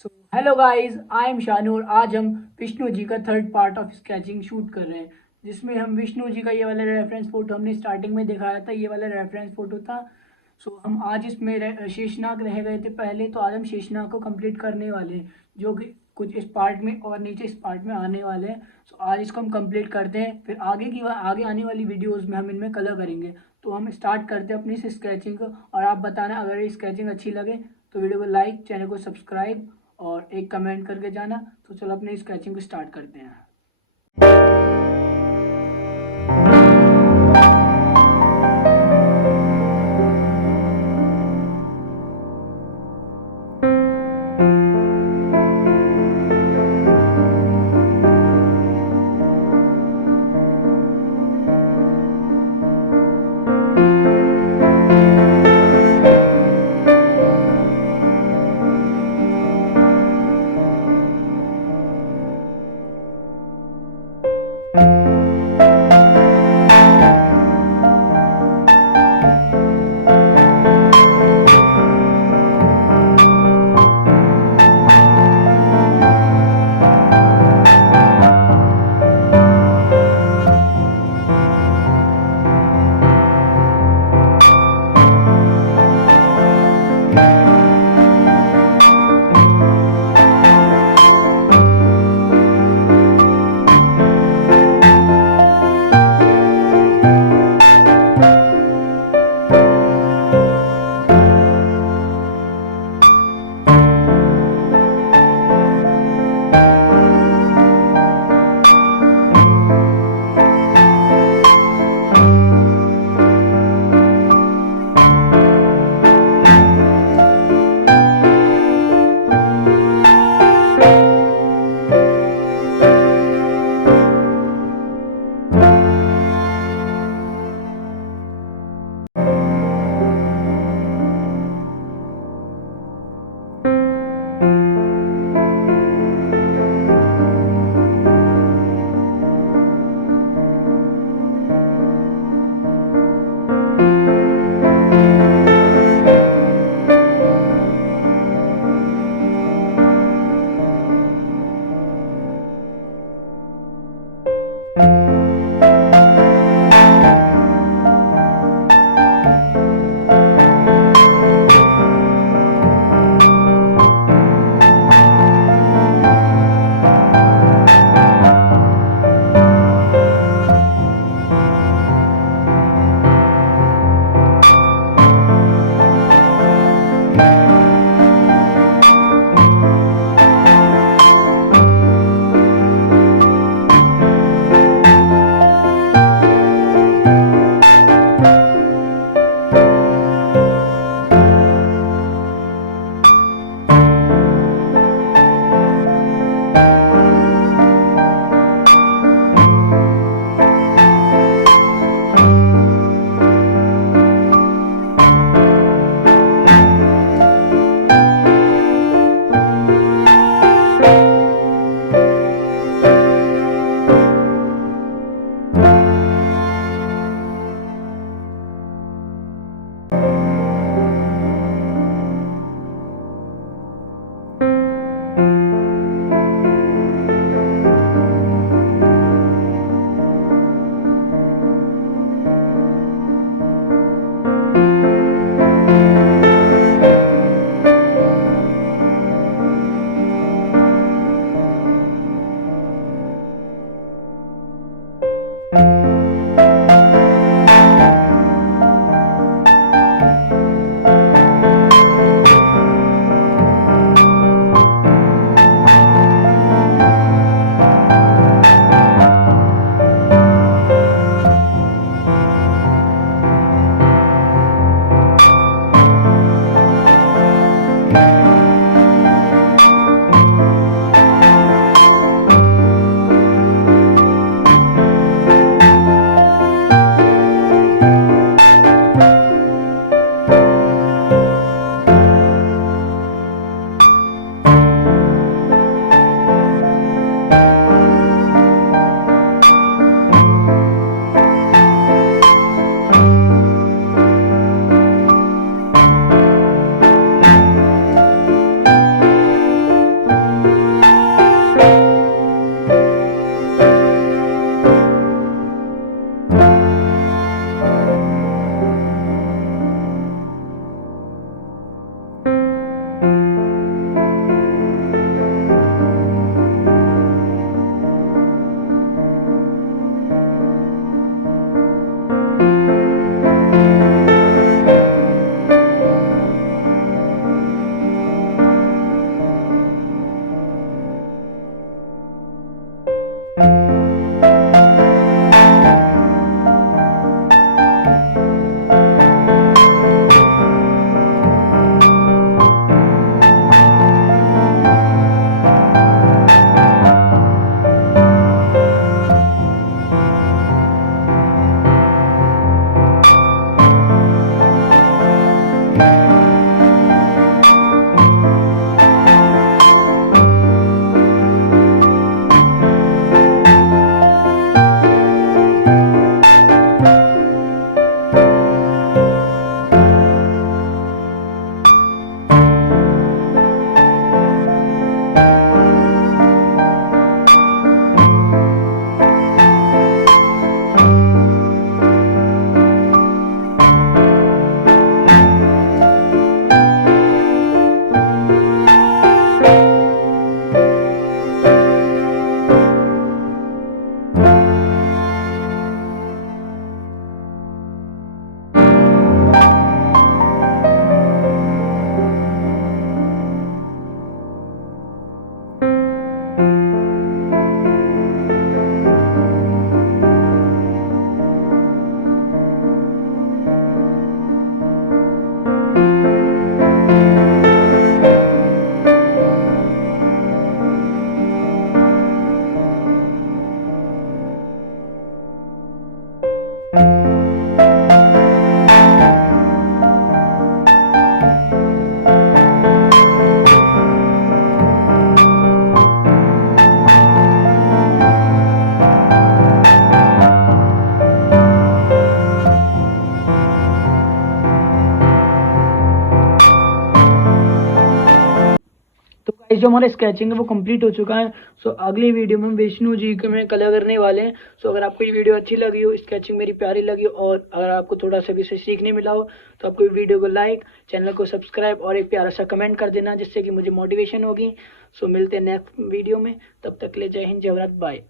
So hello guys, I am Shanoor. आज हम विष्णु जी का third part of sketching shoot कर रहे हैं, जिसमें हम विष्णु जी का ये वाला रेफरेंस फोटो हमने स्टार्टिंग में दिखाया था, ये वाला रेफरेंस फोटो था। सो हम आज इसमें शेषनाग रह गए थे पहले, तो आज हम शेषनाग को कंप्लीट करने वाले हैं, जो कि कुछ इस पार्ट में और नीचे इस पार्ट में आने वाले हैं। सो आज इसको हम कंप्लीट करते हैं, फिर आगे आने वाली वीडियोज़ में हम इनमें कलर करेंगे। तो हम स्टार्ट करते हैं अपनी इस स्केचिंग को, और आप बताना अगर ये स्केचिंग अच्छी लगे तो वीडियो को लाइक, चैनल को सब्सक्राइब और एक कमेंट करके जाना। तो चलो अपने स्केचिंग को स्टार्ट करते हैं। जो हमारा स्केचिंग है वो कंप्लीट हो चुका है। सो अगली वीडियो में हम विष्णु जी के में कलर करने वाले हैं। सो अगर आपको ये वीडियो अच्छी लगी हो, स्केचिंग मेरी प्यारी लगी हो और अगर आपको थोड़ा सा भी इसे सीखने मिला हो तो आपको वीडियो को लाइक, चैनल को सब्सक्राइब और एक प्यारा सा कमेंट कर देना, जिससे कि मुझे मोटिवेशन होगी। सो मिलते हैं नेक्स्ट वीडियो में, तब तक के लिए जय हिंद, जय भारत, बाय।